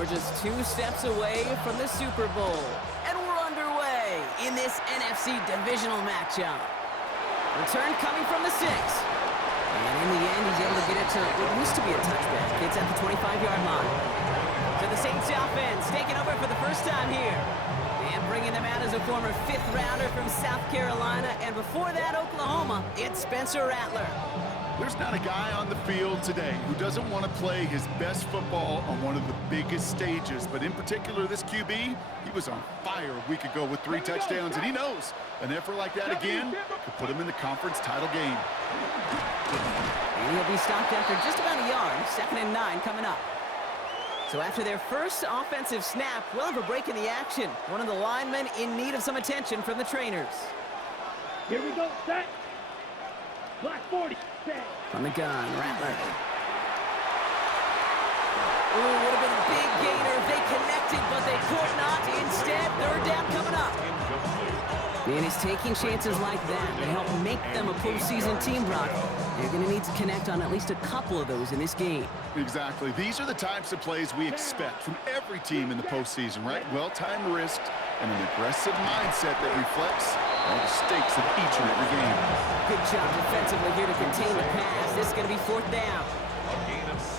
We're just 2 steps away from the Super Bowl. And we're underway in this NFC Divisional matchup. Return coming from the 6. And in the end, he's able to get it to what used to be a touchback. It's at the 25-yard line. So the Saints offense taking over for the first time here. And bringing them out as a former 5th-rounder from South Carolina. And before that, Oklahoma, it's Spencer Rattler. There's not a guy on the field today who doesn't want to play his best football on one of the biggest stages. But in particular, this QB, he was on fire a week ago with 3 touchdowns. And he knows an effort like that again could put him in the conference title game. And he'll be stopped after just about a yard. 2nd and 9 coming up. So after their first offensive snap, we'll have a break in the action. One of the linemen in need of some attention from the trainers. Here we go, set. Black 40, set. From the gun, Rattler. Ooh, would have been a big gainer if they connected, but they could not. Instead, 3rd down coming up. And it's taking chances like that to help make them a postseason team, Brock. They're going to need to connect on at least a couple of those in this game. Exactly. These are the types of plays we expect from every team in the postseason, right? Well-timed risk and an aggressive mindset that reflects all the stakes of each and every game. Good job defensively here to contain the pass. This is going to be 4th down.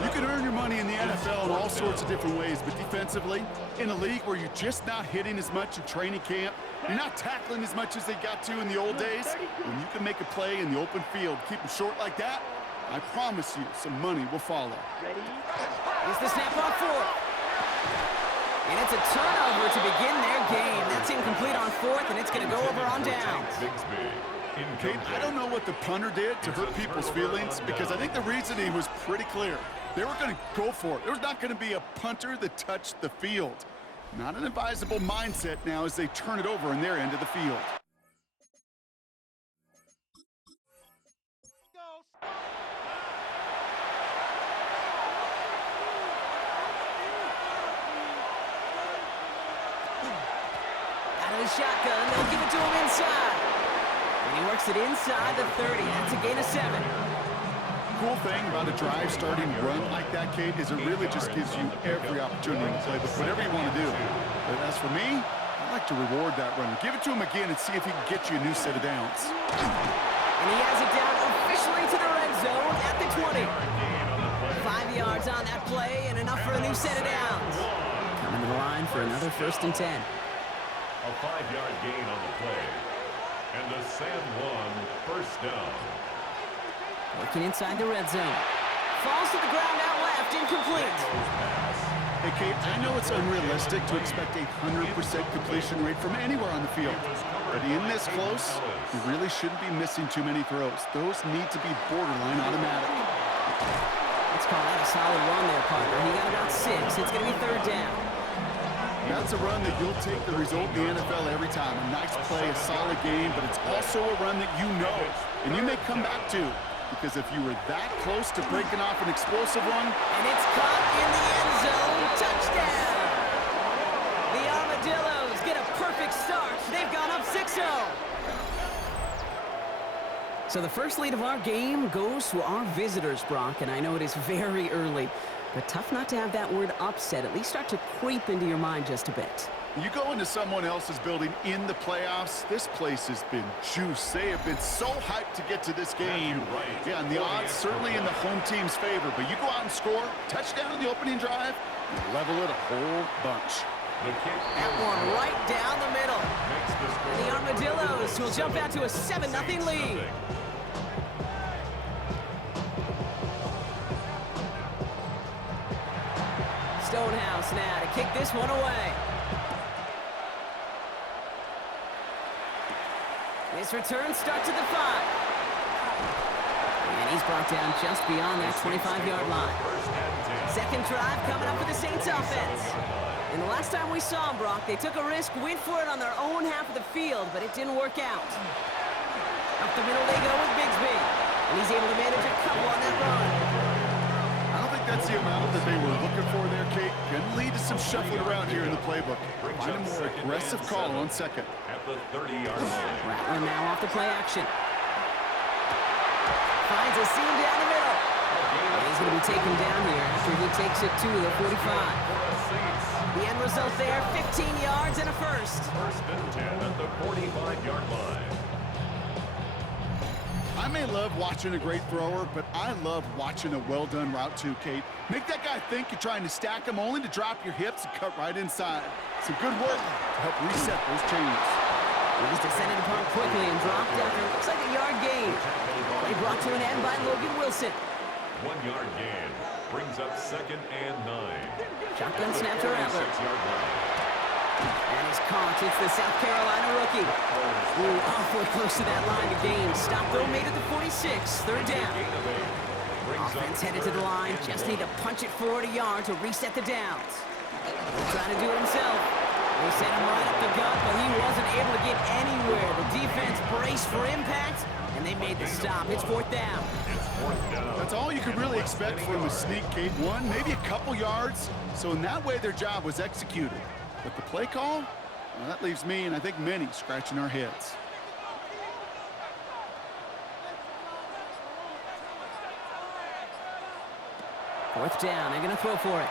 You can earn your money in the NFL in all sorts of different ways, but defensively, in a league where you're just not hitting as much in training camp, you're not tackling as much as they got to in the old days, when you can make a play in the open field, keep them short like that, I promise you some money will follow. Here's the snap on 4th. And it's a turnover to begin their game. That's incomplete on 4th, and it's going to go over on downs. Kate, I don't know what the punter did to hurt people's feelings because I think the reasoning was pretty clear. They were going to go for it. There's not going to be a punter that touched the field. Not an advisable mindset now as they turn it over in their end of the field. Out of the shotgun, they'll give it to him inside. And he works it inside the 30. That's a gain of 7. Cool thing about a drive starting run like that, Kate, is it really just gives you every opportunity to play with whatever you want to do. But as for me, I like to reward that runner. Give it to him again and see if he can get you a new set of downs. And he has it down officially to the red zone at the 20. 5 yards on that play and enough for a new set of downs. Coming to the line for another 1st and 10. A 5-yard gain on the play. And a San Juan 1st down. Working inside the red zone. Falls to the ground out left, incomplete. Hey, Kate, I know it's unrealistic to expect a 100% completion rate from anywhere on the field. But in this close, you really shouldn't be missing too many throws. Those need to be borderline automatic. Let's call that a solid run there, partner. He got about 6. It's going to be 3rd down. That's a run that you'll take the result in the NFL every time. A nice play, a solid game, but it's also a run that you know and you may come back to. Because if you were that close to breaking off an explosive one... And it's caught in the end zone. Touchdown! The Armadillos get a perfect start. They've gone up 6-0. So the first lead of our game goes to our visitors, Brock. And I know it is very early. But tough not to have that word upset at least start to creep into your mind just a bit. You go into someone else's building in the playoffs, this place has been juiced. They have been so hyped to get to this game. Yeah, and the odds certainly in the home team's favor. But you go out and score, touchdown in the opening drive, and level it a whole bunch. That one right down the middle. And the Armadillos will jump out to a 7-0 lead. Stonehouse now to kick this one away. This return starts at the 5. And he's brought down just beyond that 25-yard line. 2nd drive coming up for the Saints offense. And the last time we saw them, Brock, they took a risk, went for it on their own half of the field, but it didn't work out. Up the middle they go with Bigsby. And he's able to manage a couple on that run. I don't think that's the amount that they were looking for there, Kate. Can lead to some shuffling around here in the playbook. Find a more aggressive call on 2nd. At the 30-yard line. Rattler now off the play action. Finds a seam down the middle. He's going to be taken down here after he takes it to the 45. The end result there, 15 yards and a first. First and 10 at the 45-yard line. I may love watching a great thrower, but I love watching a well-done route too, Kate. Make that guy think you're trying to stack him only to drop your hips and cut right inside. Some good work to help reset those chains. He's descended upon quickly and dropped after looks like a yard gain. Play brought to an end by Logan Wilson. 1 yard gain brings up 2nd and 9. Shotgun snap to Rattler. 6-yard line. And he's caught. It's the South Carolina rookie. Ooh, awfully close to that line to gain. Stop though, made it to 46. Third down. Offense headed to the line. Just need to punch it forward a yard to reset the downs. He'll try to do it himself. They sent him right up the gut, but he wasn't able to get anywhere. The defense braced for impact, and they made the stop. It's 4th down. That's all you could really expect from a sneak, Kate. One, maybe a couple yards. So in that way, their job was executed. But the play call, well, that leaves me and I think many scratching our heads. Fourth down. They're going to throw for it.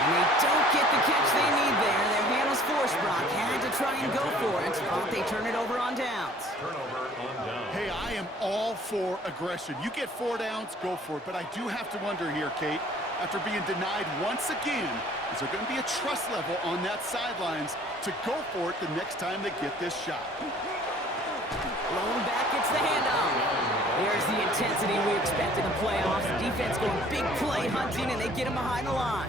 And they don't get the catch they need there. Their hand was forced, Brock. Had to try and go for it. But they turn it over on downs. Turnover on down. Hey, I am all for aggression. You get 4 downs, go for it. But I do have to wonder here, Kate, after being denied once again, is there going to be a trust level on that sidelines to go for it the next time they get this shot? Rolling back, it's the handoff. There's the intensity we expect in the playoffs. The defense going big play hunting, and they get him behind the line.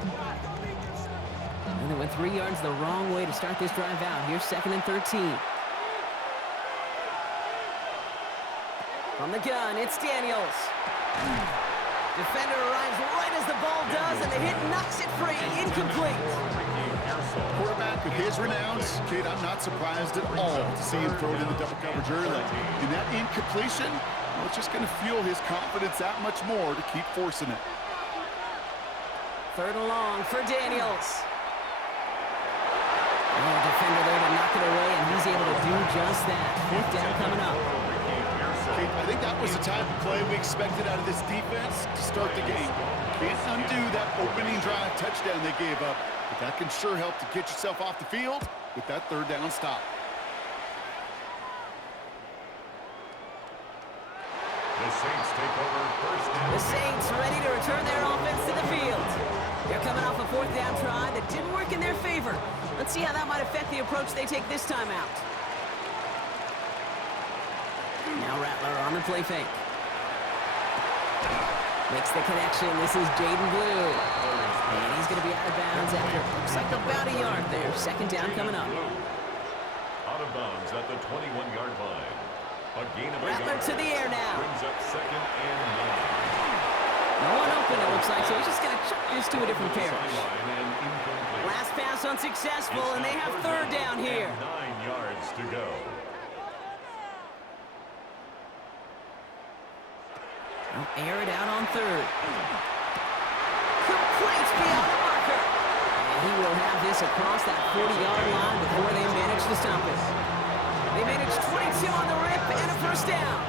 And they went 3 yards the wrong way to start this drive out. Here's 2nd and 13. From the gun, it's Daniels. Defender arrives right as the ball does, and the hit knocks it free. Incomplete. Quarterback of his renowns, Kate, I'm not surprised at all to see him throw it in the double coverage early. And that incompletion, well, it's just going to fuel his confidence that much more to keep forcing it. 3rd and long for Daniels. Oh, defender there to knock it away, and he's able to do just that. 4th down coming up. Kate, I think that was the type of play we expected out of this defense to start the game. Can't undo that opening drive touchdown they gave up, but that can sure help to get yourself off the field with that 3rd down stop. The Saints take over 1st and The Saints ready to return their offense to the field. They're coming off a 4th down try that didn't work in their favor. Let's see how that might affect the approach they take this time out. Now Rattler on the play fake. Makes the connection. This is Jaden Blue. And he's going to be out of bounds after looks like about a yard there. 2nd down coming up. out of bounds at the 21-yard line. A gain of a Rattler yard to the air now. brings up 2nd and 9. No one open, it looks like, so he's just going to chuck this to a different pair. Sideline and incomplete. Last pass unsuccessful, It's and they now have 3rd third down here. and 9 yards to go. They'll air it out on 3rd. Complete beyond the marker. And he will have this across that 40-yard line before they manage to stop it. They manage 22 on the rip and a 1st down.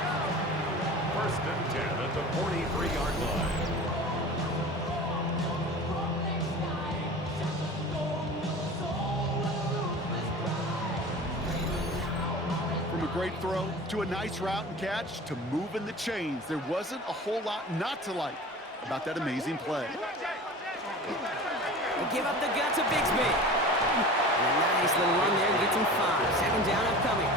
1st and 10 at the 43-yard line. From a great throw to a nice route and catch to moving the chains, there wasn't a whole lot not to like about that amazing play. They give up the gut to Bigsby. And a nice little run there gets him 5. 2nd down upcoming.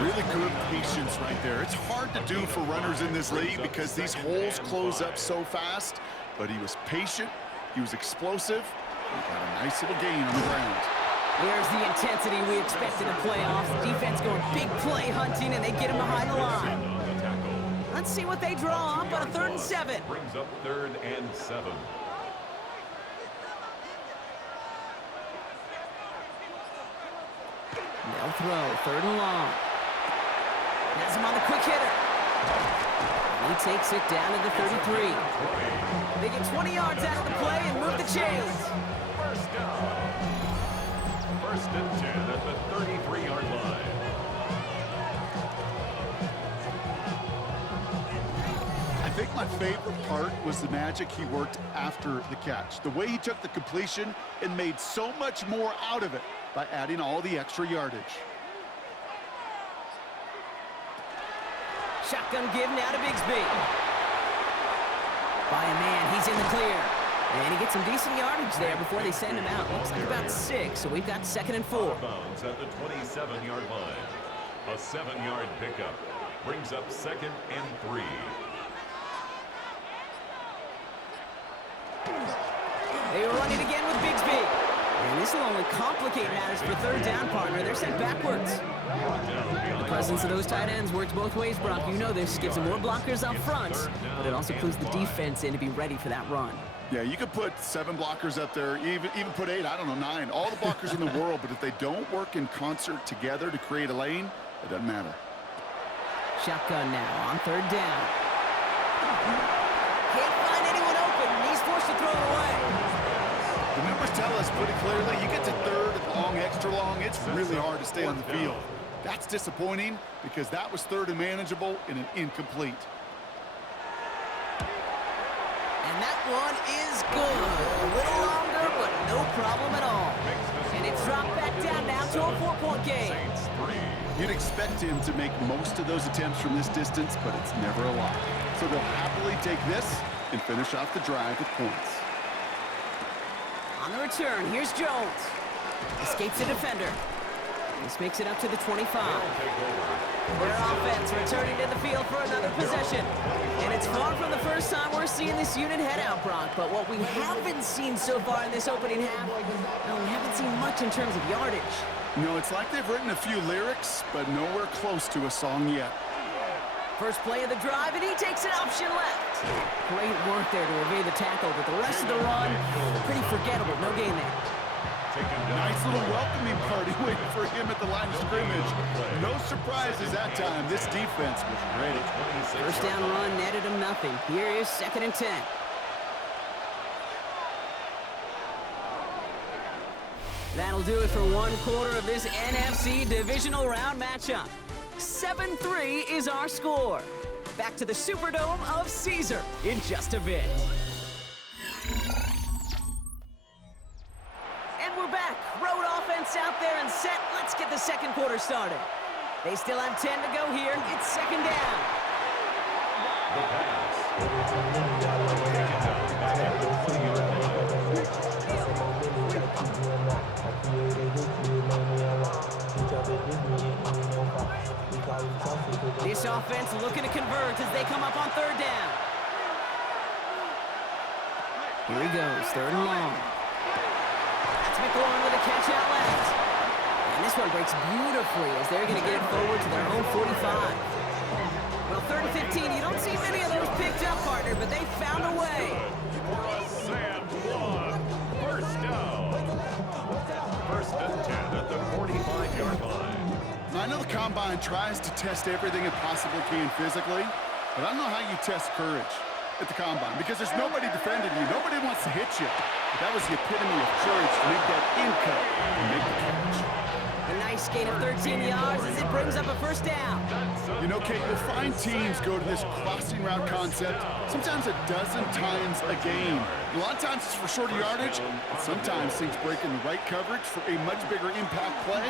Really good patience right there. It's hard to do for runners in this league because these holes close up so fast, but he was patient, he was explosive, and got a nice little gain on the ground. There's the intensity we expect in the playoffs. The defense going big play hunting, and they get him behind the line. Let's see what they draw up on a 3rd and 7. Brings up 3rd and 7. They'll throw 3rd and long. Has him on the quick hitter. He takes it down to the 33. They get 20 yards out of the play and move the chains. 1st down. 1st and 10 at the 33-yard line. I think my favorite part was the magic he worked after the catch. The way he took the completion and made so much more out of it by adding all the extra yardage. Shotgun give now to Bigsby. By a man, he's in the clear. And he gets some decent yardage there before they send him out. Looks like about 6, so we've got 2nd and 4. Bounds at the 27-yard line. A 7-yard pickup brings up 2nd and 3. They run it again with Bigsby. And this will only complicate matters for 3rd down, partner. They're sent backwards. The presence of those tight ends works both ways, Brock. You know this. Gives them more blockers up front, but it also clues the defense in to be ready for that run. Yeah, you could put 7 blockers up there, even put 8, I don't know, 9. All the blockers in the world, but if they don't work in concert together to create a lane, it doesn't matter. Shotgun now on 3rd down. Can't find anyone open, and he's forced to throw it away. The numbers tell us pretty clearly, you get to 3rd and long, extra long, it's really hard to stay on the field. That's disappointing because that was 3rd and manageable and an incomplete. And that one is good. A little longer, but no problem at all. And it's dropped back down now to a 4-point game. You'd expect him to make most of those attempts from this distance, but it's never a lot. So they'll happily take this and finish off the drive with points. On the return, here's Jones. Escapes the defender. This makes it up to the 25. Their offense returning to the field for another possession. And it's far from the first time we're seeing this unit head out, Brock. But what we haven't seen so far in this opening half, no, we haven't seen much in terms of yardage. No, it's like they've written a few lyrics, but nowhere close to a song yet. First play of the drive, and he takes an option left. Great work there to evade the tackle, but the rest of the run, pretty forgettable. No gain there. Nice little welcoming party waiting for him at the line of scrimmage. No surprises that time. This defense was ready. First down run netted him nothing. Here is 2nd and 10. That'll do it for 1 quarter of this NFC Divisional Round matchup. 7-3 is our score. Back to the Superdome of Caesar in just a bit. And we're back. Road offense out there and set. Let's get the 2nd quarter started. They still have 10 to go here. It's 2nd down. The pass. Taken down back at the 20-yard This offense looking to convert as they come up on 3rd down. Here he goes, 3rd and long. That's McLaurin with a catch out left. And this one breaks beautifully as they're going to get it forward to their own 45. Well, 3rd and 15, you don't see many of those picked up, partner, but they found a way. For a Sam 1. First down. 1st and 10 at the 45-yard line. I know the Combine tries to test everything it possibly can physically, but I don't know how you test courage at the Combine because there's nobody defending you. Nobody wants to hit you. But that was the epitome of courage to make that in cut and make the catch. A nice gain of 13 yards as it brings up a 1st down. You know, Kate, you'll find teams go to this crossing route concept sometimes a dozen times a game. A lot of times it's for shorter yardage, and sometimes things break in the right coverage for a much bigger impact play,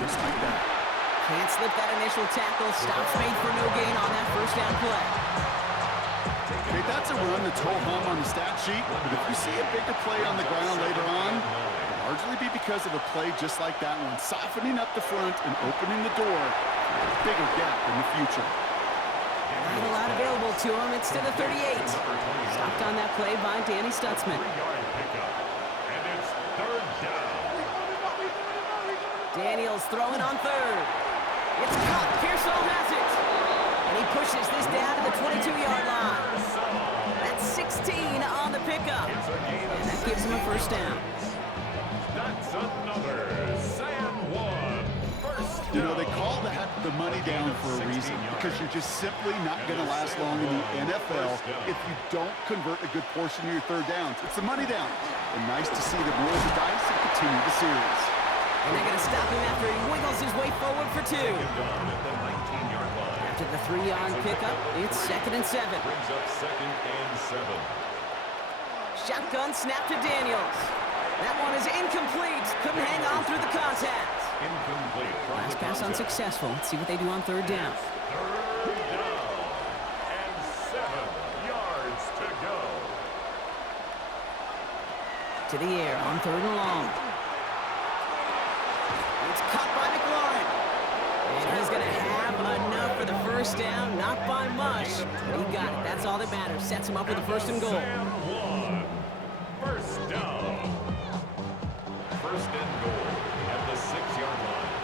just like that. Can't slip that initial tackle. Stops made for no gain on that 1st down play. Okay, that's a run that's ho-hum on the stat sheet, but if you see a bigger play on the ground later on, it'll largely be because of a play just like that one, softening up the front and opening the door for a bigger gap in the future. Not a lot available to him. It's to the 38. Stopped on that play by Danny Stutzman. And it's 3rd down. Daniels throwing on 3rd. It's caught. Pearsall has it. And he pushes this down to the 22-yard line. That's 16 on the pickup. And that gives him a 1st down. That's another Sam 1. First down. You know, they call that the money down for a reason because you're just simply not going to last long in the NFL if you don't convert a good portion of your 3rd downs. It's the money down. And nice to see them roll the dice and continue the series. And they're going to stop him after he wiggles his way forward for 2. At the 19-yard line. After After the 3-yard pickup, it's 2nd and 7. Brings up 2nd and 7. Shotgun snap to Daniels. That one is incomplete. Couldn't hang on through the contact. Incomplete. Last pass unsuccessful. Let's see what they do on 3rd down. 3rd down. And 7 yards to go. To the air on 3rd and long. It's caught by McLaurin. And he's going to have enough for the 1st down. Not by much, but he got it. That's all that matters. Sets him up with the 1st and goal. 1st down. 1st and goal at the 6-yard line.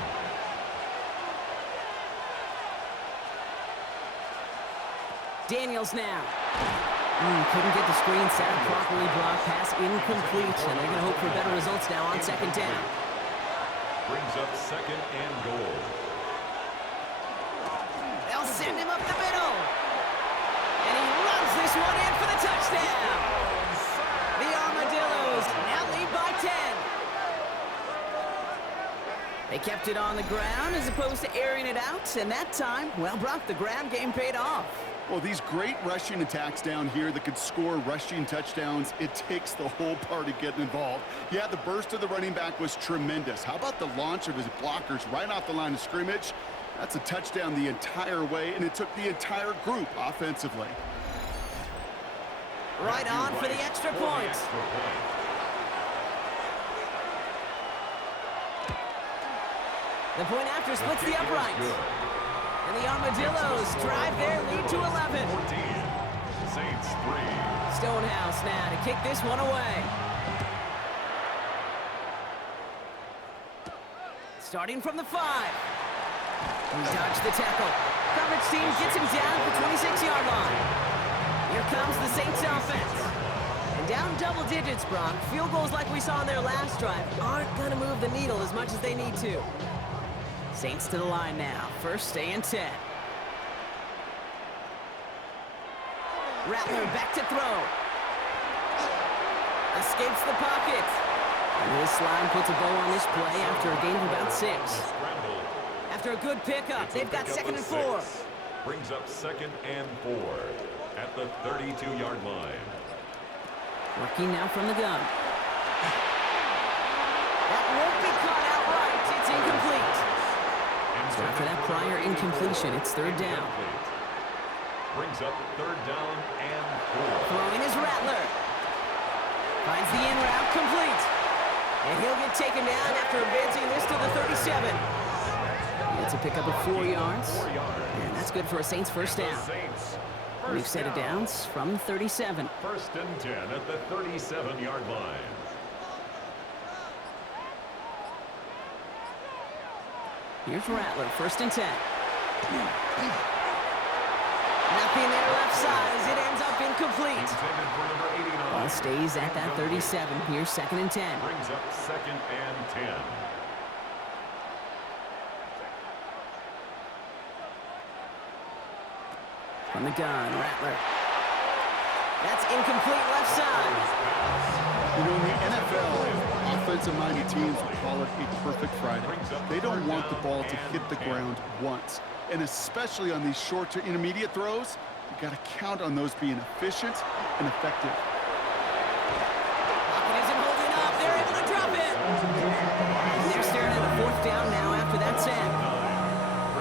Daniels now. Couldn't get the screen set up properly. Block pass incomplete. And they're going to hope for better results now on 2nd down. Brings up 2nd and goal. They'll send him up the middle. And he runs this one in for the touchdown. The Armadillos now lead by 10. They kept it on the ground as opposed to airing it out. And that time, well, Brock, the ground game paid off. Well, these great rushing attacks down here that could score rushing touchdowns, it takes the whole party getting involved. Yeah, the burst of the running back was tremendous. How about the launch of his blockers right off the line of scrimmage? That's a touchdown the entire way, and it took the entire group offensively. Right on for the extra point. The point after splits the uprights. And the Armadillos drive their lead to 11. 14. Saints 3. Stonehouse now to kick this one away. Starting from the 5. He dodged the tackle. Coverage team gets him down at the 26-yard line. Here comes the Saints offense. And down double digits, Brock. Field goals like we saw in their last drive aren't going to move the needle as much as they need to. Saints to the line now. 1st and 10. Rattler back to throw. Escapes the pocket. And this line puts a bow on this play after a gain of about 6. After a good pickup, they've got 2nd and 4. Brings up 2nd and 4 at the 32-yard line. Working now from the gun. That won't be caught outright. It's incomplete. So after that prior incompletion, it's 3rd down. Brings up 3rd down and 4. Throwing is Rattler. Finds the in route complete. And he'll get taken down after advancing this to the 37. It's a pickup of 4 yards. And that's good for a Saints 1st down. We've set it down from the 37. 1st and 10 at the 37-yard line. Here's Rattler, 1st and 10. Nothing there left side as it ends up incomplete. Ball stays at that 37. Here's 2nd and 10. Brings up 2nd and 10. From the gun, Rattler. That's incomplete left side. You know, in the NFL, offensive-minded teams will call it a perfect Friday. They don't want the ball to hit the ground once. And especially on these short to intermediate throws, you got to count on those being efficient and effective. Pocket isn't holding up. They're able to drop it. And they're staring at a 4th down now after that sack.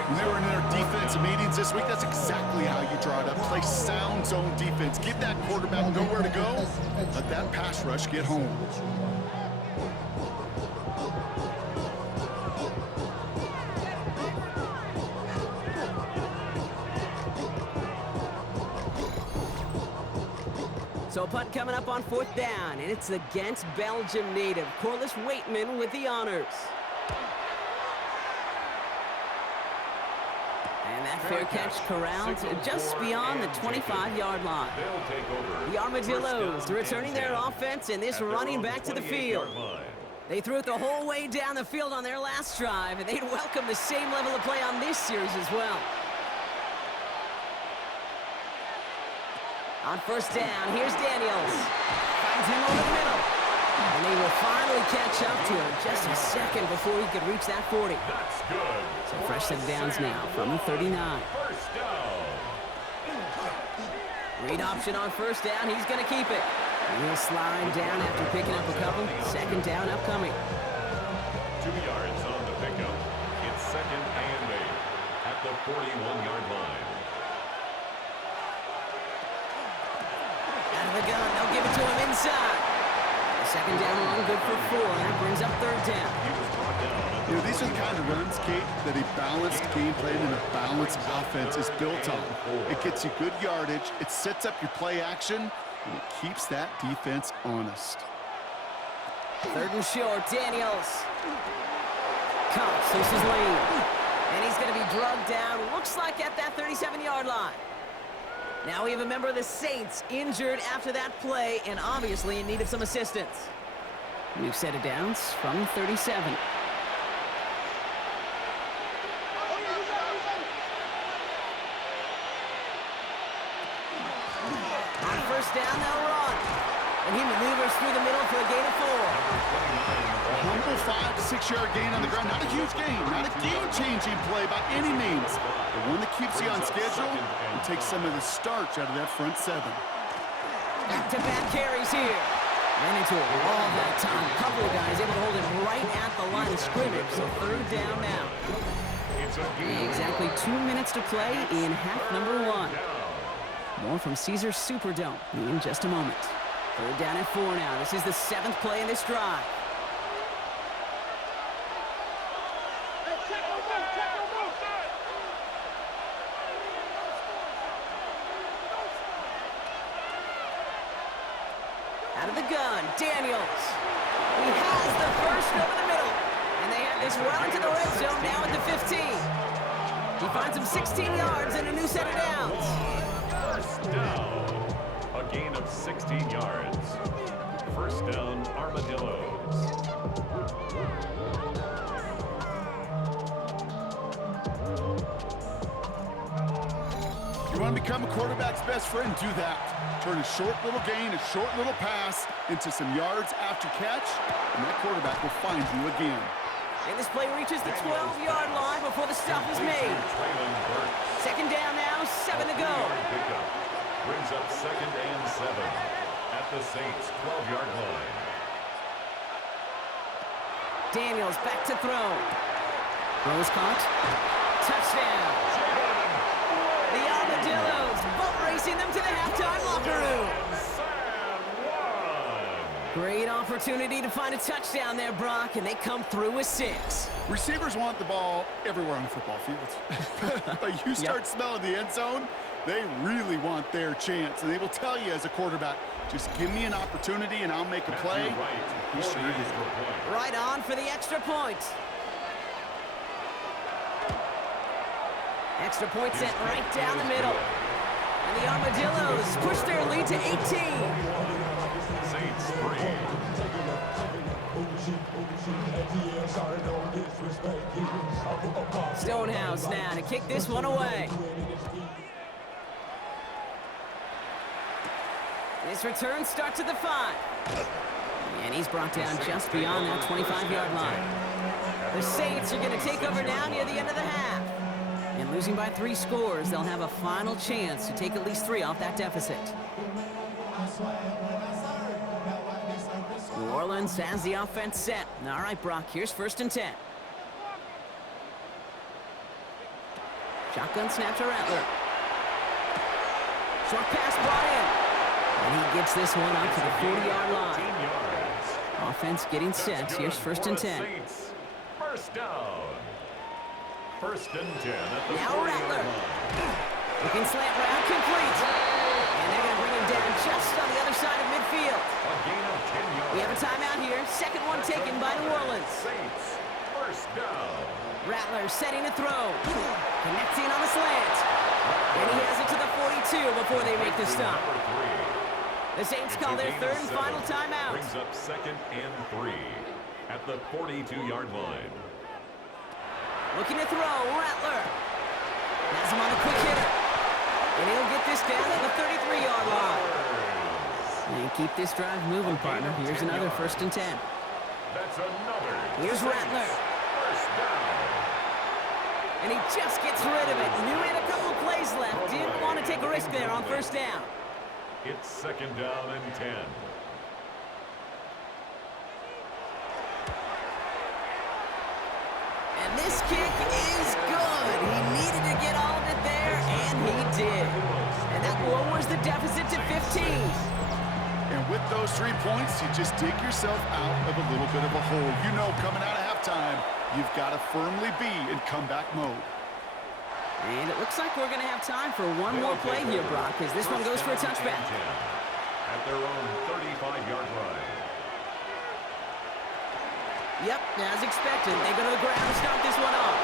When they were in their defensive meetings this week, that's exactly how you draw it up. Play sound zone defense. Give that quarterback nowhere to go. Let that pass rush get home. So a punt coming up on 4th down, and it's against Belgium native Corliss Waitman with the honors. And that fair catch corralled just beyond the 25-yard line. The Armadillos returning their offense and this running back to the field. They threw it the whole way down the field on their last drive, and they'd welcome the same level of play on this series as well. On 1st down, here's Daniels. Finds him over the middle. And they will finally catch up to him just a second before he could reach that 40. That's good. So fresh set of downs now from the 39. 1st down. Read option on first down. He's going to keep it. And he'll slide down after picking up a couple. Second down upcoming. 2 yards on the pickup. It's second and 8 at the 41-yard line. Out of the gun. They'll give it to him inside. Second down run, good for 4. That brings up third down. You know, these are the kind of runs, Kate, that a balanced game plan and a balanced offense is built on. It gets you good yardage, it sets up your play action, and it keeps that defense honest. Third and short, Daniels. Cops through his lane. And he's going to be drugged down, looks like at that 37-yard line. Now we have a member of the Saints injured after that play and obviously in need of some assistance. New set of downs from 37. On first down, they'll run. And he maneuvers through the middle for a gain of 4. A humble 5 to 6 yard gain on the ground. Not a huge gain, not a game-changing play by any means. The one that keeps you on schedule and takes some of the starch out of that front 7. Back-to-back carries here. Ran into it all that time. A couple of guys able to hold him right at the line of scrimmage. So third down now. Exactly 2 minutes to play in half number 1. More from Caesars Superdome in just a moment. Third down at 4 now. This is the 7th play in this drive. Out of the gun, Daniels. He has the first over the middle. And they have this well into the red zone now at the 15. He finds him 16 yards and a new set of downs. First down. A gain of 16 yards. First down, Armadillos. You want to become a quarterback's best friend? Do that. Turn a short little gain, a short little pass into some yards after catch, and that quarterback will find you again. And this play reaches the 12-yard line before the stop is made. Second down now, 7 to go. Brings up second and 7 at the Saints' 12-yard line. Daniels back to throw. Throws caught. Touchdown. The Armadillos boat racing them to the halftime locker room. Great opportunity to find a touchdown there, Brock, and they come through with 6. Receivers want the ball everywhere on the football field. But you start smelling the end zone, they really want their chance. And they will tell you as a quarterback, just give me an opportunity and I'll make a play. He sure did. Right on for the extra point. Extra point sent right down the middle. And the Armadillos push their lead to 18. Saints 3. Stonehouse now to kick this one away. This return starts at the 5. And he's brought down just beyond that 25-yard line. The Saints are going to take over now near the end of the half. And losing by 3 scores, they'll have a final chance to take at least 3 off that deficit. New Orleans has the offense set. All right, Brock, here's first and 10. Shotgun snap to Rattler. Short pass brought in. And he gets this one up to the 40-yard line. Offense getting set. Here's first and 10. First down. First and 10 at the now Rattler. Looking slant route complete. And they're going to bring him down just on the other side of midfield. A gain of 10 yards. We have a timeout here. Second one taken by New Orleans. Saints. First down. Rattler setting to throw. Connecting on the slant. And he has it to the 42 before they make the stop. The Saints call their third and final timeout. Brings up second and 3 at the 42-yard line. Looking to throw, Rattler. Has him on a quick hitter. And he'll get this down at the 33-yard line. And keep this drive moving, partner. Here's another first and 10. That's another. Here's Rattler. First down. And he just gets rid of it. Knew he had a couple of plays left. Didn't want to take a risk there on first down. It's second down and 10. And this kick is good. He needed to get all of it there, and he did. And that lowers the deficit to 15. And with those 3 points, you just dig yourself out of a little bit of a hole. You know, coming out of halftime, you've got to firmly be in comeback mode. And it looks like we're going to have time for one more play here, Brock, because this one goes for a touchback. At their own 35-yard line. Yep, as expected, they go to the ground to start this one off.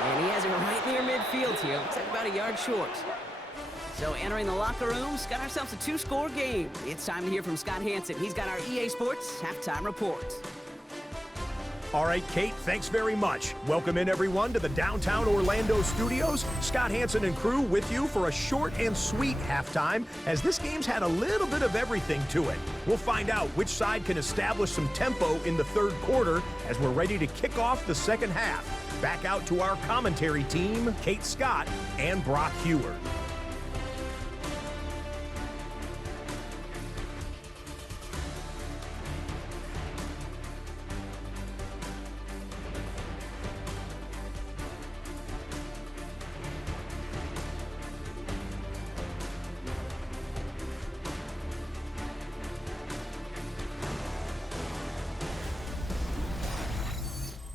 And he has it right near midfield here. Looks like about a yard short. So entering the locker rooms, got ourselves a 2-score game. It's time to hear from Scott Hansen. He's got our EA Sports halftime report. All right, Kate, thanks very much. Welcome in, everyone, to the downtown Orlando studios. Scott Hansen and crew with you for a short and sweet halftime, as this game's had a little bit of everything to it. We'll find out which side can establish some tempo in the third quarter as we're ready to kick off the second half. Back out to our commentary team, Kate Scott and Brock Hewer.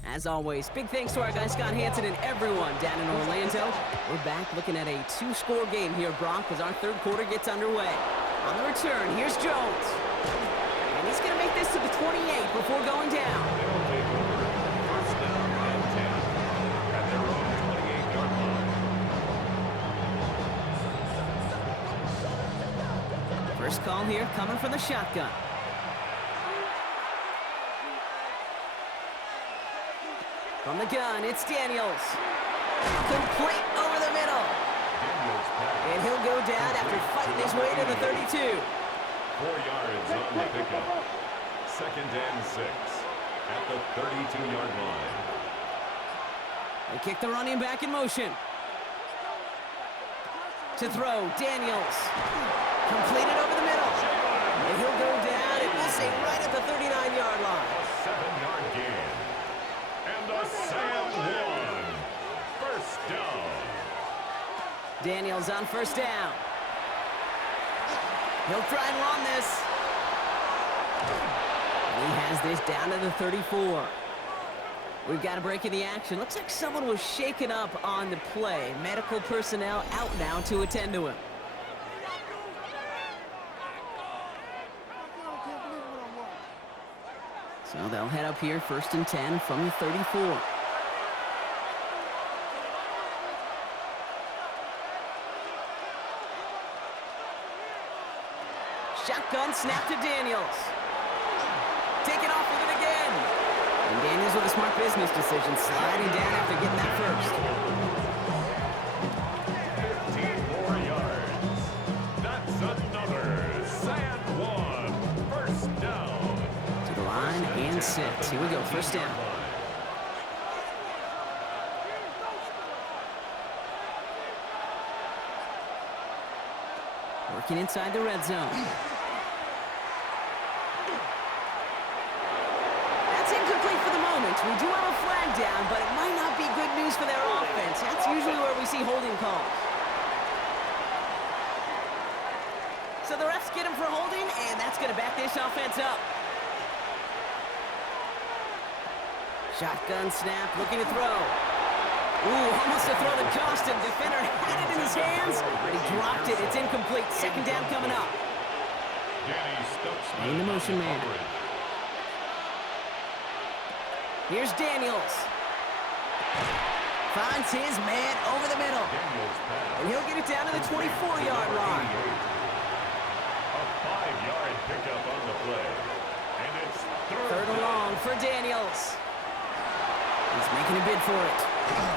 As always, big thanks to our guy Scott Hansen and everyone down in Orlando. We're back looking at a 2-score game here, Brock, as our third quarter gets underway. On the return, here's Jones. And he's going to make this to the 28 before going down. They'll take over. First down and 10. At their own 28-yard line. First call here coming from the shotgun. From the gun, it's Daniels. Complete over the middle. And he'll go down after fighting his way to the 32. 4 yards on the pickup. Second and 6 at the 32-yard line. They kick the running back in motion. To throw, Daniels. Completed over the middle. And he'll go down, and we'll say right at the 39-yard line. A 7-yard gain. And a Sam 1. First down. Daniels on first down. He'll try and run this. And he has this down to the 34. We've got a break in the action. Looks like someone was shaken up on the play. Medical personnel out now to attend to him. So they'll head up here, first and 10 from the 34. Shotgun snap to Daniels. Taking off with it again. And Daniels with a smart business decision, sliding down after getting that first. 15 more yards. That's another Sam 1. First down. To the line and set. Here we go, first down. Working inside the red zone. That's incomplete for the moment. We do have a flag down, but it might not be good news for their offense. That's usually where we see holding calls. So the refs get him for holding, and that's going to back this offense up. Shotgun snap, looking to throw. Ooh, almost to throw the cost, and defender had it in his hands, but he dropped it. It's incomplete. Second down coming up. In the motion man. Here's Daniels. Finds his man over the middle. And he'll get it down to the 24-yard line. A 5-yard pickup on the play. And it's Third and long for Daniels. He's making a bid for it.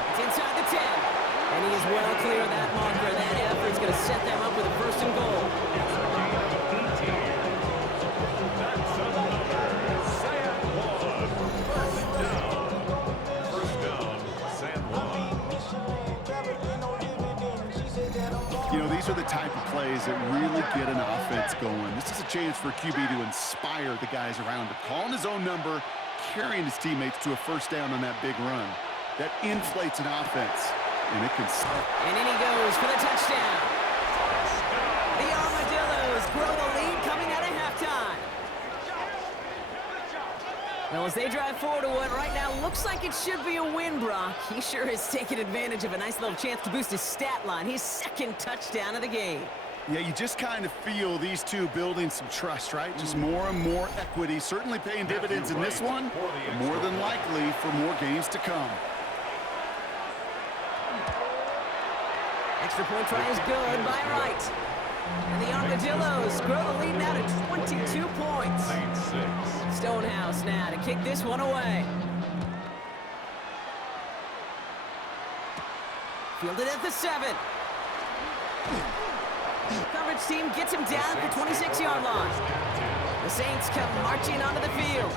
It's inside the 10. And he is well clear of that marker. That effort's going to set them up with a first and goal. That's another Sam 1. First down, Sam 1. You know, these are the the type of plays that really get an offense going. This is a chance for a QB to inspire the guys around him. Calling his own number, carrying his teammates to a first down on that big run. That inflates an offense, and it can... And in he goes for the touchdown. The Armadillos grow the lead coming out of halftime. Well, as they drive forward to what right now looks like it should be a win, Brock, he sure has taken advantage of a nice little chance to boost his stat line. His second touchdown of the game. Yeah, you just kind of feel these two building some trust, right? Just more and more equity, certainly paying dividends in this one, but more than likely for more games to come. Extra point try is good by Wright. And the Armadillos grow the lead now to 22 points. Stonehouse now to kick this one away. Fielded at the 7. Coverage team gets him down at the 26-yard line. The Saints come marching onto the field.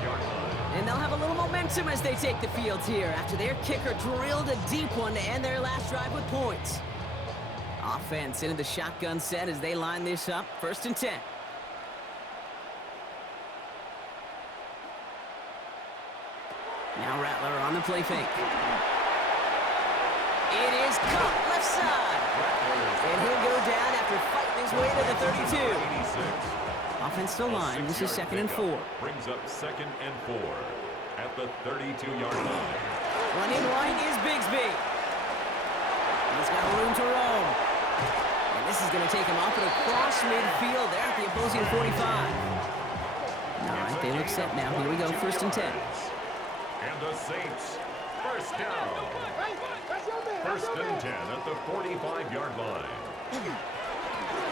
And they'll have a little momentum as they take the field here after their kicker drilled a deep one to end their last drive with points. Offense into the shotgun set as they line this up. 1st and 10. Now Rattler on the play fake. It is caught left side. And he'll go down after fighting his way to the 32. Offense still line. This is 2nd and 4. Brings up 2nd and 4 at the 32-yard line. Running right is Bigsby. He's got room to roam. And this is going to take him up and across midfield there at the opposing 45. All right, they look set now. Here we go, 1st and 10. And the Saints, first down. 1st and 10 at the 45-yard line.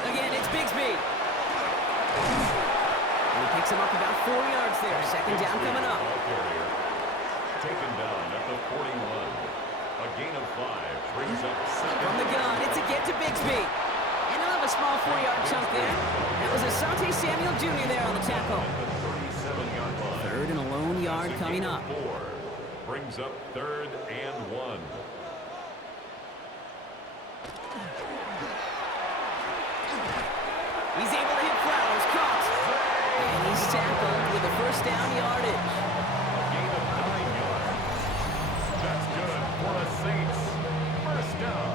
Again, it's Bigsby. And he picks him up about 4 yards there. 2nd down coming up. Taken down at the 41. A gain of 5 brings up 2nd. From the gun, it's a get to Bigsby. And he'll have a small 4-yard chunk there. That was Asante Samuel Jr. there on the tackle. 37-yard line. 3rd and a lone yard coming up. 4 brings up 3rd and 1. He's able to hit Flowers, caught. And he's tackled with the 1st down yardage. A gain of 9 yards. That's good for the Saints. 1st down.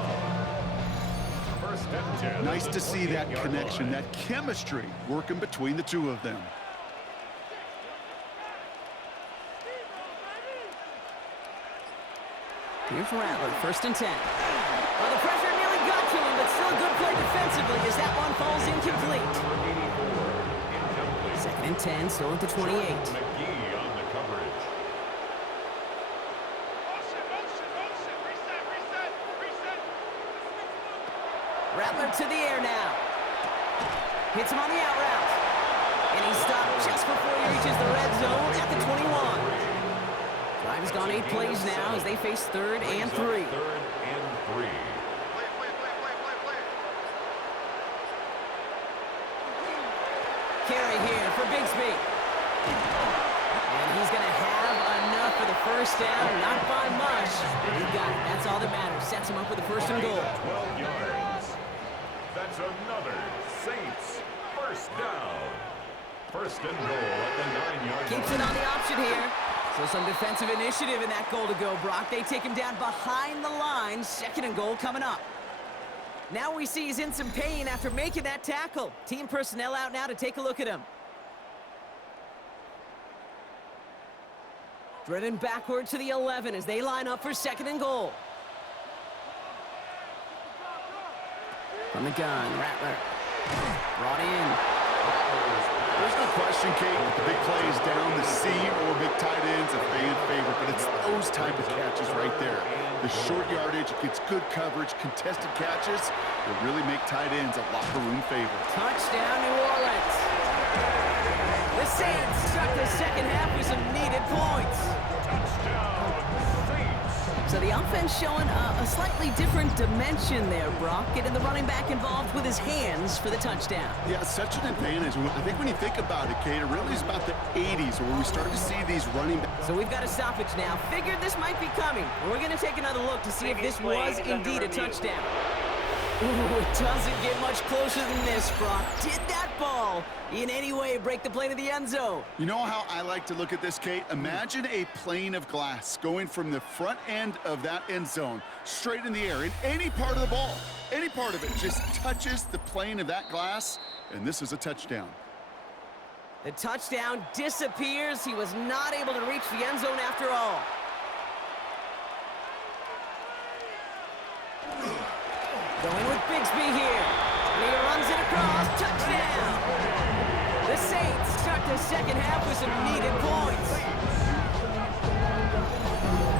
1st and 10. Nice to see that connection, that chemistry working between the two of them. Here's Rattler, 1st and 10. Well, the pressure nearly got to him, but still a good play defensively as that one falls incomplete. 2nd and 10, still at the 28. McGee on the coverage. Rattler to the air now. Hits him on the out route. And he's stopped just before he reaches the red zone at the 21. Drive has gone 8 plays now as they face 3rd and 3. 3rd and 3. Carry here for Bigsby. And he's going to have enough for the 1st down. Not by much. But he got it. That's all that matters. Sets him up with the 1st and goal. 12 yards. That's another Saints 1st down. 1st and goal at the 9-yard line. Keeps it on the option here. So some defensive initiative in that goal to go, Brock. They take him down behind the line. 2nd and goal coming up. Now we see he's in some pain after making that tackle. Team personnel out now to take a look at him. Driven backward to the 11 as they line up for 2nd and goal. From the gun, Rattler. Brought in. There's no question, Kate, with the big plays down the seam or big tight ends, a fan favorite, but it's those type of catches right there. The short yardage, gets good coverage, contested catches that really make tight ends a locker room favorite. Touchdown, New Orleans. The Saints start the 2nd half with some needed points. Touchdown, Saints. So the offense showing a slightly different dimension there, Brock. Getting the running back involved with his hands for the touchdown. Yeah, such an advantage. I think when you think about it, Kate, it really is about the 80s where we start to see these running backs. So we've got a stoppage now. Figured this might be coming. We're going to take another look to see if this was indeed a touchdown. Ooh, it doesn't get much closer than this, Brock. Did that ball in any way break the plane of the end zone? You know how I like to look at this, Kate? Imagine a plane of glass going from the front end of that end zone straight in the air, and any part of the ball, any part of it just touches the plane of that glass, and this is a touchdown. The touchdown disappears. He was not able to reach the end zone after all. Going with Bigsby here. And he runs it across. Touchdown! The Saints start the second half with some needed points.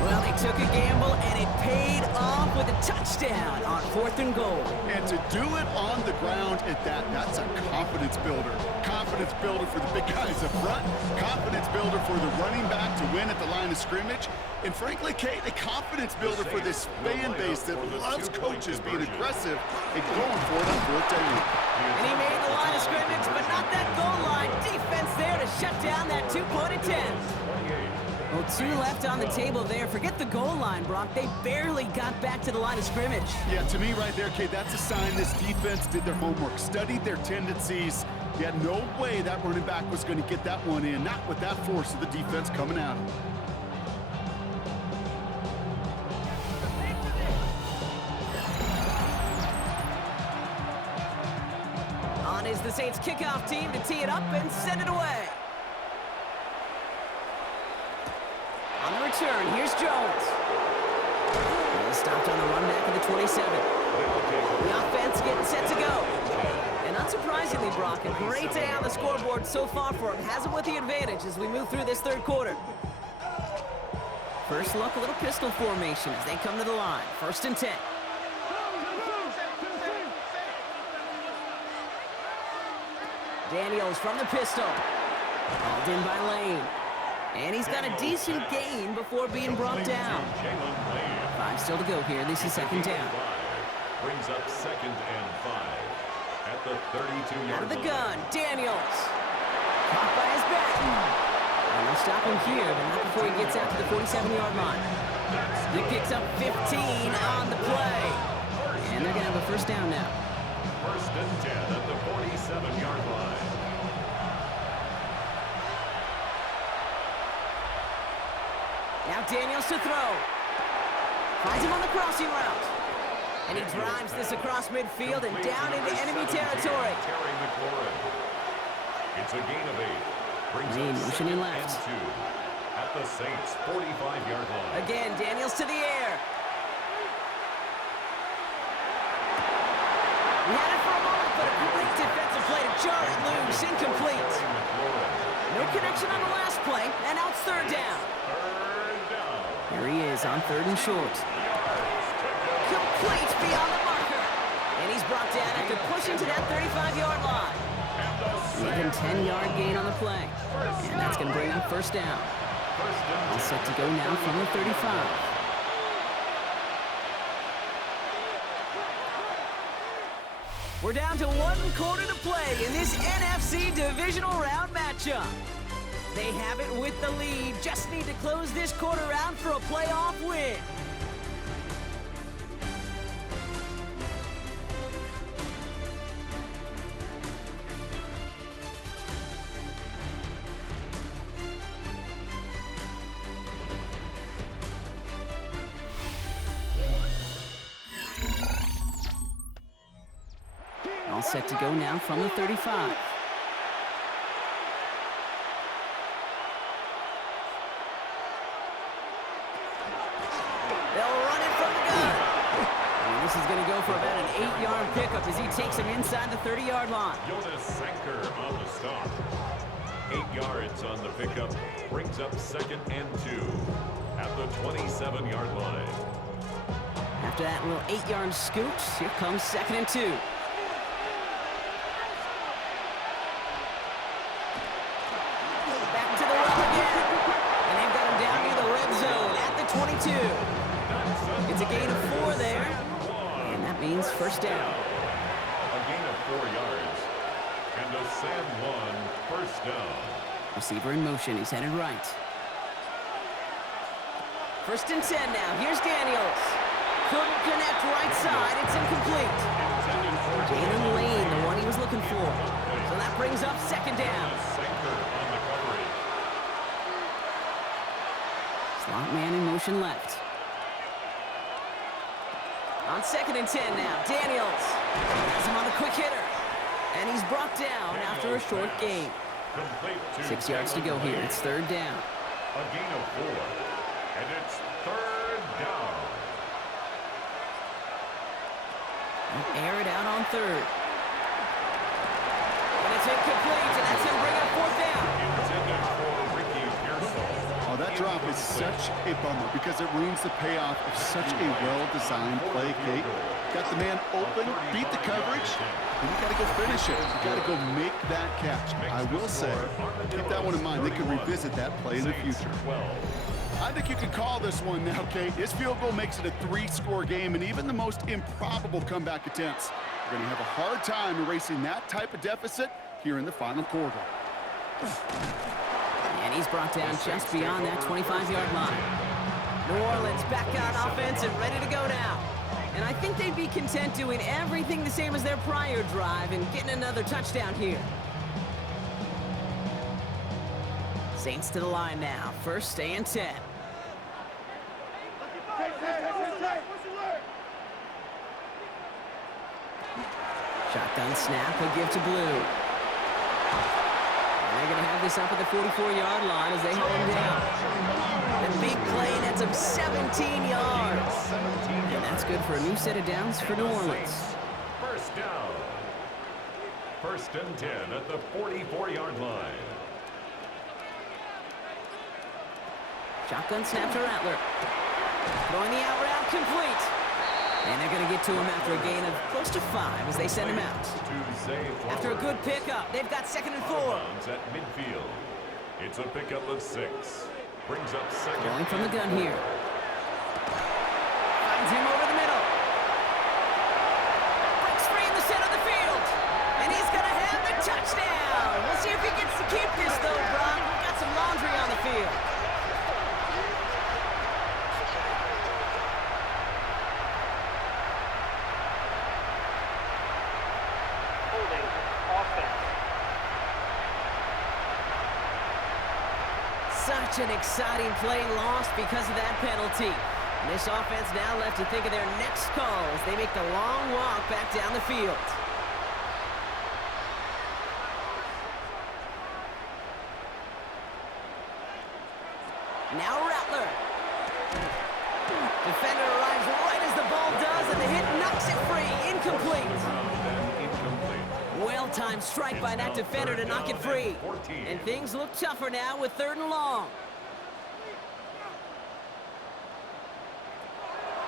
Well, they took a gamble, and it paid off with a touchdown on 4th and goal. And to do it on the ground at that's a confidence builder. Confidence builder for the big guys up front. Confidence builder for the running back to win at the line of scrimmage. And frankly, Kate, a confidence builder for this fan base that loves coaches being aggressive and going for it on 4th down. And he made the line of scrimmage, but not that goal line. Defense there to shut down that two-point attempt. Well, 2 left on the table there. Forget the goal line, Brock. They barely got back to the line of scrimmage. Yeah, to me right there, Kate, that's a sign this defense did their homework, studied their tendencies. Yeah, no way that running back was going to get that one in, not with that force of the defense coming at him. On is the Saints kickoff team to tee it up and send it away. On the return, here's Jones. He's stopped on the run back of the 27. The offense getting set to go. And unsurprisingly, Brock, a great day on the scoreboard so far for him. Has him with the advantage as we move through this third quarter. First look, a little pistol formation as they come to the line. 1st and 10. Daniels from the pistol. Called in by Lane. And he's got a decent gain before being brought down. 5 still to go here. This is 2nd down. Brings up 2nd and 5 at the 32-yard Out of the line. gun, Daniels. Caught by his back. And they'll stop him here, but not before he gets out to the 47-yard line. He picks up 15 on the play. And they're going to have a 1st down now. 1st and 10 at the 47-yard line. Now Daniels to throw. Finds him on the crossing route. And he drives this across midfield and down into enemy territory. Terry McLaurin. It's a gain of 8. Brings Lane up motioning 2nd left. and 2 at the Saints' 45-yard line. Again, Daniels to the air. He had it for a moment, but a great defensive play to jar it loose. Incomplete. No connection on the last play, and now it's 3rd down. Here he is on 3rd and short. Complete beyond the marker. And he's brought down after pushing to that 35-yard line. Even 10-yard gain on the play. And that's going to bring him 1st down. All set to go now from the 35. We're down to 1 quarter to play in this NFC Divisional Round matchup. They have it with the lead. Just need to close this quarter out for a playoff win. All set to go now from the 35. They'll run it from the gun. And this is going to go for about an 8-yard pickup as he takes him inside the 30-yard line. Jonas Sanker on the stop. 8 yards on the pickup. Brings up 2nd and 2 at the 27-yard line. After that little 8-yard scoot, here comes 2nd and 2. Back to the well again. And they've got him down near the red zone at the 22. It's a gain of 4 there. And that means 1st down. A gain of 4 yards. And a San Juan 1st down. Receiver in motion. He's headed right. 1st and 10 now. Here's Daniels. Couldn't connect right side. It's incomplete. Jalen Lane, the one he was looking for. So that brings up second down. Sinker on the coverage. Slot man in motion left. On 2nd and 10 now, Daniels has him on the quick hitter. And he's brought down after a short gain. Complete to 6 yards to go here. It's 3rd down. A gain of 4. And it's 3rd down. Air it out on 3rd. And it's incomplete, and that's going to bring up 4th down. Intended for Ricky Pearsall. Oh, that drop is such a bummer because it ruins the payoff of such a well-designed play, Kate. Got the man open, beat the coverage, and you got to go finish it. You got to go make that catch. I will say, keep that one in mind. They could revisit that play in the future. I think you can call this one now, Kate. His field goal makes it a 3-score game, and even the most improbable comeback attempts are going to have a hard time erasing that type of deficit here in the final quarter. And he's brought down just beyond that 25-yard line. New Orleans back on offense and ready to go now. And I think they'd be content doing everything the same as their prior drive and getting another touchdown here. Saints to the line now. 1st and 10. Shotgun snap, a give to Blue. And they're going to have this up at the 44-yard line as they hold him down. The big play nets him 17 yards. And that's good for a new set of downs for New Orleans. 1st down. 1st and 10 at the 44-yard line. Shotgun snap to Rattler. Throwing the out route complete. And they're going to get to him after a gain of close to 5 as they send him out. After a good pickup, they've got 2nd and 4. At midfield. It's a pickup of 6. Brings up 2nd. Going from the gun here. Finds him over the middle. Breaks free in the center of the field. And he's going to have the touchdown. We'll see if he gets to keep this, though, Brock. We've got some laundry on the field. Such an exciting play lost because of that penalty. And this offense now left to think of their next call as they make the long walk back down the field. Now Rattler. Defender arrives right as the ball does, and the hit knocks it free. Incomplete. Well-timed strike by that defender to knock it free. And things look tougher now with 3rd and long.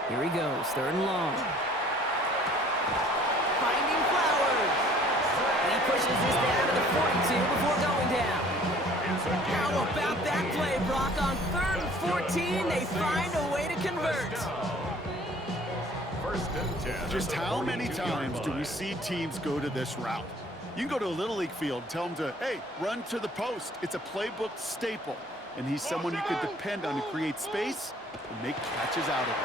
Here he goes, 3rd and long. Finding Flowers. And he pushes this down to the 42 before going down. How about that play, Brock? On 3rd and 14, they find a way to convert. 1st and 10. Just how many times do we see teams go to this route? You can go to a Little League field, tell them to, hey, run to the post. It's a playbook staple. And he's someone you could depend on to create space and make catches out of it.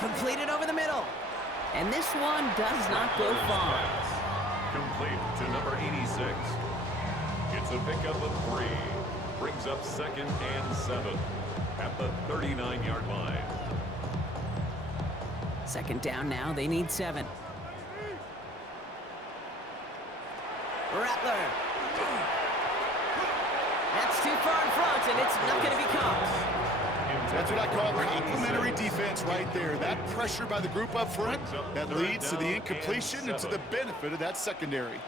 Completed over the middle. And this one does not go far. Complete to number 86. It's a pickup of 3. Brings up 2nd and 7 at the 39-yard line. 2nd down now. They need 7. Rattler. That's too far in front, and it's not going to be caught. That's what I call complimentary defense right there. That pressure by the group up front, that leads to the incompletion and to the benefit of that secondary.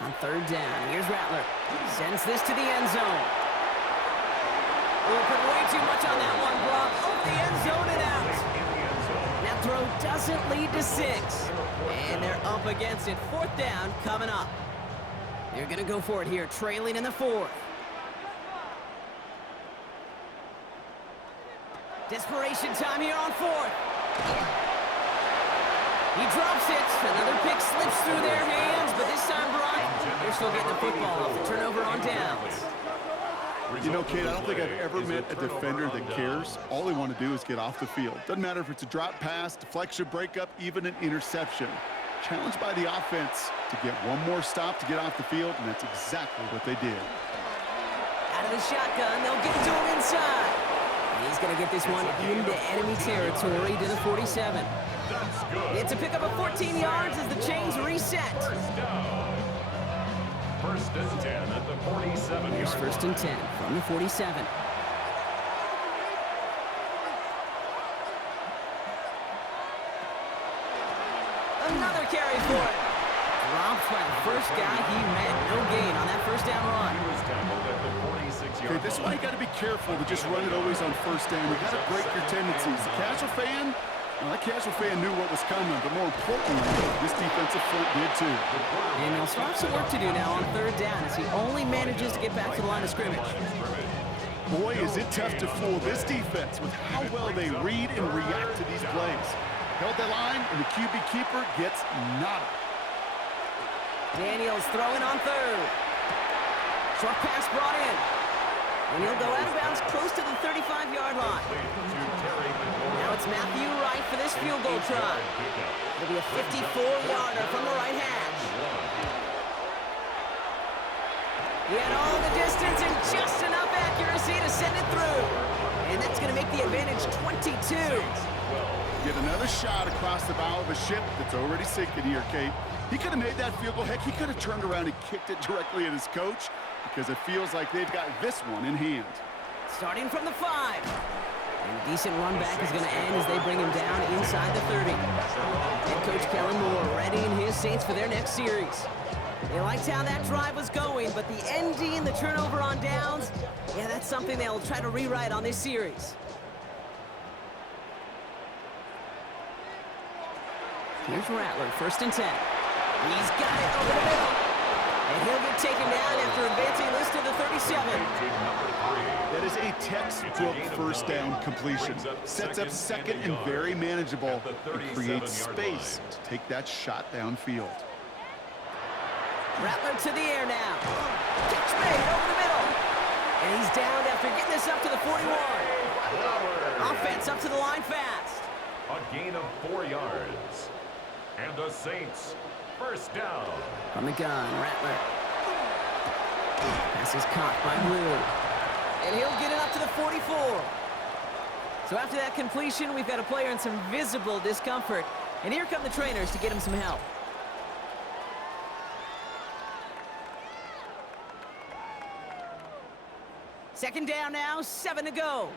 On 3rd down, here's Rattler. Sends this to the end zone. Oh, put way too much on that one, Brock. Over the end zone and out. That throw doesn't lead to 6. And they're up against it. 4th down coming up. They're going to go for it here, trailing in the 4th. Desperation time here on 4th. He drops it. Another pick slips through their hands, but this time, Brock, they're still getting the football off the turnover on downs. You know, Kate, I don't think I've ever met a defender that cares. All they want to do is get off the field. Doesn't matter if it's a drop pass, deflection, breakup, even an interception. Challenged by the offense to get one more stop to get off the field, and that's exactly what they did. Out of the shotgun, they'll get to him inside. He's going to get this one into enemy territory to the 47. It's a pickup of 14 yards as the chains reset. First and 10 at the 47. Here's first and 10 from the 47. Another carry for it. Dropped by the first guy he met. No gain on that first down run. He was tackled at the 46-yard Okay, this is why you got to be careful to just run it always on first down. You got to break your tendencies. The casual fan, well, that casual fan knew what was coming, but more importantly, this defensive front did too. And he'll still have some work to do now on third down as he only manages to get back to the line of scrimmage. Boy, is it tough to fool this defense with how well they read and react to these plays. Held that line, and the QB keeper gets nada. Daniels throwing on third. Short pass brought in. And he'll go out of bounds close to the 35-yard line. Now it's Matthew Wright for this field goal try. It'll be a 54-yarder from the right hash. He had all the distance and just enough accuracy to send it through. And that's going to make the advantage 22. Get another shot across the bow of a ship that's already sinking here, Kate. He could have made that field goal. Heck, he could have turned around and kicked it directly at his coach because it feels like they've got this one in hand. Starting from the 5. And a decent run back is going to end as they bring him down inside the 30. Head coach Kellen Moore readying his Saints for their next series. They liked how that drive was going, but the ND and the turnover on downs, yeah, that's something they'll try to rewrite on this series. Here's Rattler, first and 10. He's got it over the middle. And he'll get taken down after advancing this to the 37. That is a textbook first down completion. Sets up second and very manageable and creates space to take that shot downfield. Rattler to the air now. Catch made over the middle. And he's down after getting this up to the 41. Offense up to the line fast. A gain of 4 yards. And the Saints first down. From the gun, Rattler. Pass is caught by Blue. And he'll get it up to the 44. So after that completion, we've got a player in some visible discomfort. And here come the trainers to get him some help. Second down now, 7 to go.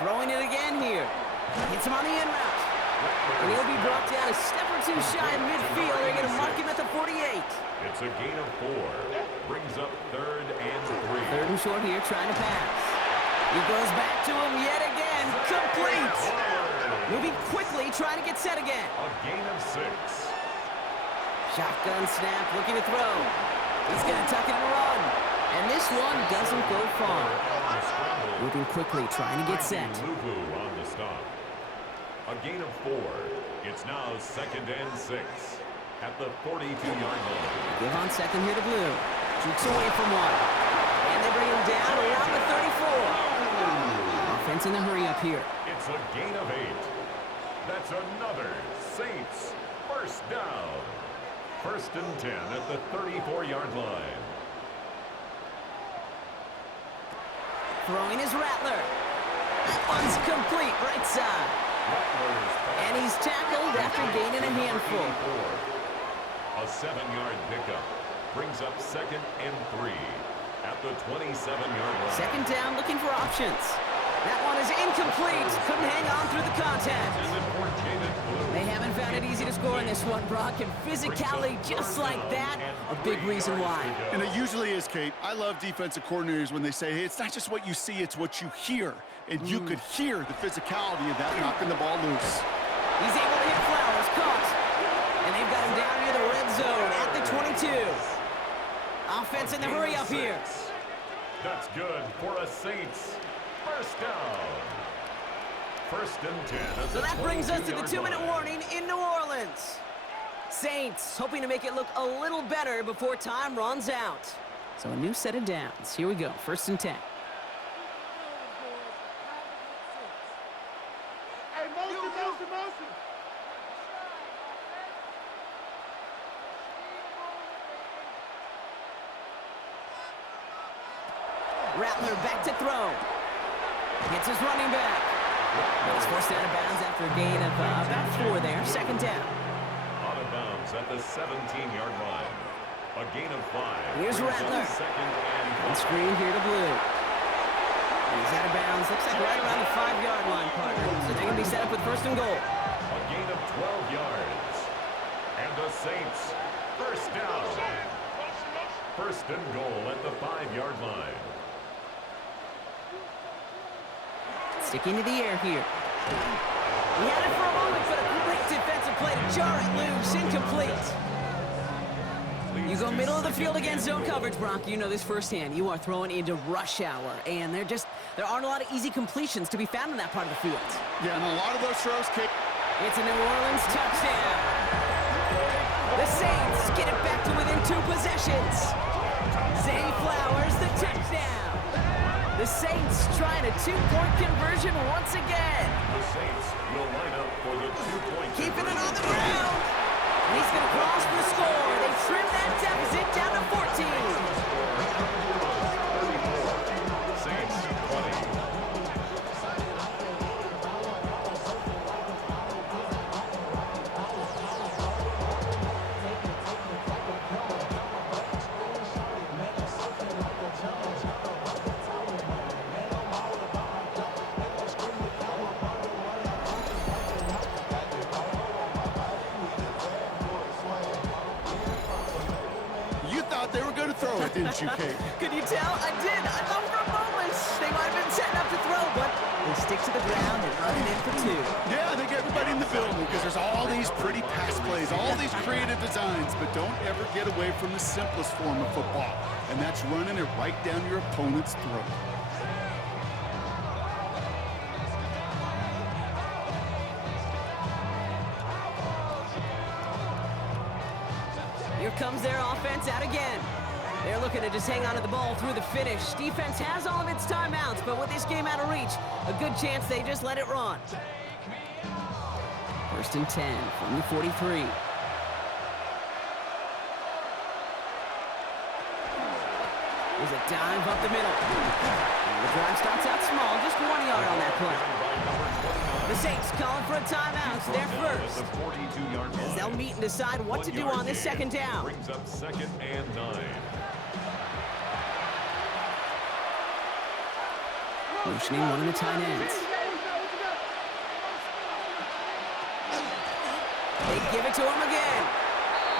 Throwing it again here. Hits him on the in route. And he'll be brought down a step or two shy in midfield. They're going to mark him at the 48. It's a gain of 4. Brings up third and 3. Third and short here, trying to pass. He goes back to him yet again. Complete. Moving quickly, trying to get set again. A gain of 6. Shotgun snap, looking to throw. He's going to tuck it and run. And this one doesn't go far. Moving quickly, trying to get set. On the stop. A gain of 4. It's now second and 6 at the 42-yard line. Give on second here to Blue. Jukes away from one. And they bring him down around the 34. Offense in the hurry up here. It's a gain of 8. That's another Saints first down. First and 10 at the 34-yard line. Throwing his Rattler. That one's complete, right side. And he's tackled after gaining a handful. A 7-yard pickup brings up second and 3 at the 27-yard line. Second down, looking for options. That one is incomplete. Couldn't hang on through the contact. They haven't found it easy to score in this one, Brock, and physicality just like that, a big reason why. And it usually is, Kate. I love defensive coordinators when they say, hey, it's not just what you see, it's what you hear. And you could hear the physicality of that knocking the ball loose. He's able to hit Flowers, caught. And they've got him down near the red zone at the 22. Offense in the hurry up here. That's good for a Saints first down. First and 10. So that brings us to the 2-minute warning in New Orleans. Saints hoping to make it look a little better before time runs out. So a new set of downs. Here we go, 1st and 10. Hey, motion. Rattler back to throw. Gets his running back. He's forced out of bounds after a gain of about 4 there. 2nd down. Out of bounds at the 17-yard line. A gain of 5. Here's Rattler. 2nd and On screen here to Blue. He's out of bounds. Looks like right around the 5-yard line, partner. So they're going to be set up with 1st and goal. a gain of 12 yards. And the Saints, 1st down. 1st and goal at the 5-yard line. Sticking to the air here. He had it for a moment, but a great defensive play to jar it loose. Incomplete. You go middle of the field against zone coverage, Brock. You know this firsthand. You are throwing into rush hour, and there aren't a lot of easy completions to be found in that part of the field. Yeah, and a lot of those throws kick. It's a New Orleans touchdown. The Saints get it back to within 2 possessions. Zay Flowers, the touchdown. The Saints trying a 2-point conversion once again. The Saints will line up for the 2-point Keeping it on the ground. And he's going to cross for the score. They trim that deficit down to 14. Saints 20. They were going to throw it, didn't you, Kate? Could you tell? I did. I thought for a moment they might have been setting up to throw, but they stick to the ground and run it in for 2. Yeah, they get everybody in the building because there's all these pretty pass plays, all these creative designs, but don't ever get away from the simplest form of football, and that's running it right down your opponent's throat. Here comes their offense out again. They're looking to just hang on to the ball through the finish. Defense has all of its timeouts, but with this game out of reach, a good chance they just let it run. 1st and 10 from the 43. There's a dive up the middle. And the drive starts out small, just 1 yard on that play. The Saints calling for a timeout. They're first. As they'll meet and decide what to do on this 2nd down. Brings up 2nd and 9. Motioning one of the tight ends. They give it to him again.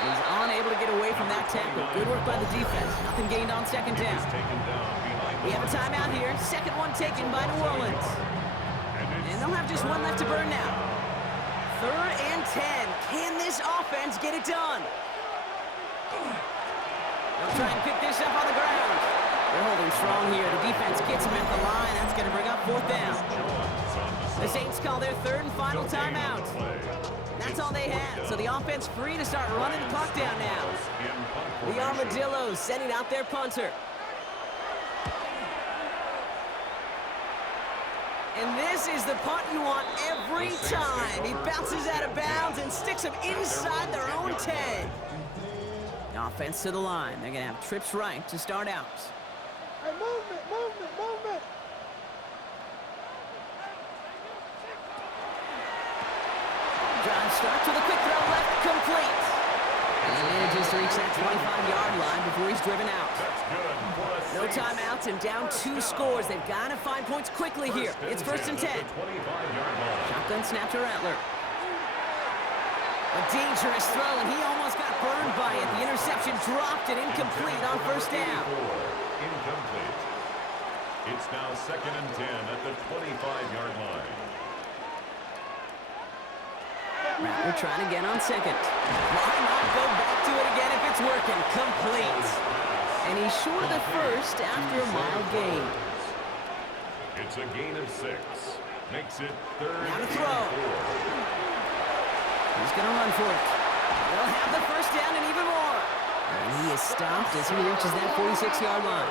He's unable to get away from that tackle. Good work by the defense. Nothing gained on 2nd down. We have a timeout here. 2nd one taken by New Orleans. And they'll have just 1 left to burn now. 3rd and 10. Can this offense get it done? They'll try and pick this up on the ground. They're holding strong here. The defense gets him at the line. That's going to bring up 4th down. The Saints call their 3rd and final timeout. That's all they had. So the offense free to start running the clock down now. The Armadillos sending out their punter. And this is the punt you want every time. He bounces out of bounds and sticks them inside their own 10. Offense to the line. They're going to have trips right to start out. Hey, movement. Drive starts with a quick throw left, complete. And he manages to reach that 25-yard line before he's driven out. No timeouts and down 2 scores. They've got to find points quickly here. It's 1st and 10. Shotgun snap to Rattler. A dangerous throw, and he almost got burned by it. The interception dropped and incomplete on 1st down. Incomplete. It's now 2nd and 10 at the 25-yard line. Rattler trying again on 2nd. Why not go back to it again if it's working? Complete. And he's short of the 1st after a mild gain. It's a gain of 6. Makes it 3rd Now to and throw. 4. He's going to run for it. They'll have the first down and even more. And he is stopped as he reaches that 46-yard line.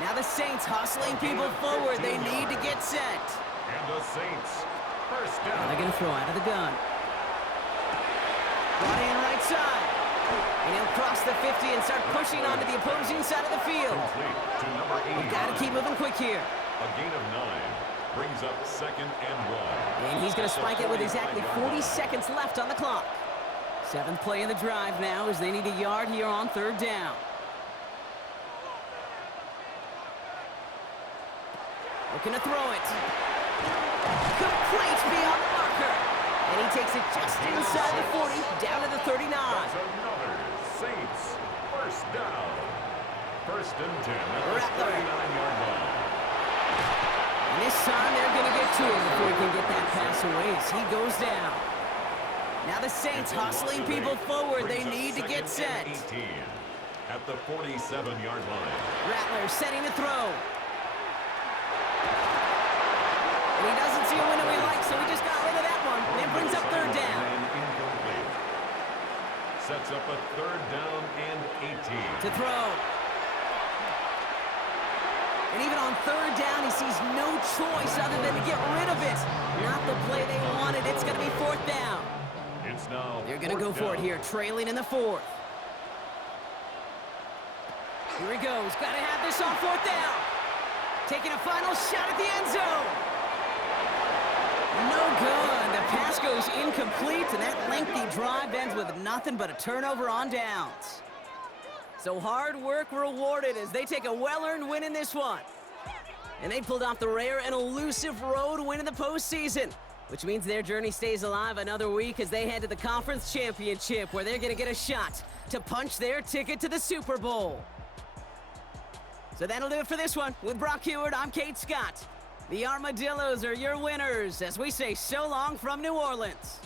Now the Saints hustling people forward. They need to get set. And the Saints, first Now down. they're going to throw out of the gun. Brought in right side. And he'll cross the 50 and start pushing onto the opposing side of the field. Complete to number 89. We've got to keep moving quick here. A gain of 9 brings up 2nd and 1. And he's going to spike it with exactly 40 seconds left on the clock. 7th play of the drive now as they need a yard here on 3rd down. Looking to throw it. Complete beyond the marker. And he takes it just inside the 40, down to the 39. That's another Saints first down. 1st and 10 at the Rattler. 39-yard line. And this time they're going to get to him before he can get that pass away as he goes down. Now the Saints hustling people forward. They need to get set. 18 at the 47-yard line. Rattler setting to throw. And he doesn't see a window he likes, so he just got rid of that one. And it brings up 3rd down. And incomplete. Sets up a 3rd down and 18. To throw. And even on 3rd down, he sees no choice other than to get rid of it. Not the play they wanted. It's going to be 4th down. It's now They're going to go for it here, trailing in the 4th. Here he goes. Got to have this on 4th down. Taking a final shot at the end zone. No good. The pass goes incomplete, and that lengthy drive ends with nothing but a turnover on downs. So hard work rewarded as they take a well-earned win in this one. And they pulled off the rare and elusive road win in the postseason, which means their journey stays alive another week as they head to the conference championship, where they're going to get a shot to punch their ticket to the Super Bowl. So that'll do it for this one. With Brock Heward, I'm Kate Scott. The Armadillos are your winners as we say so long from New Orleans.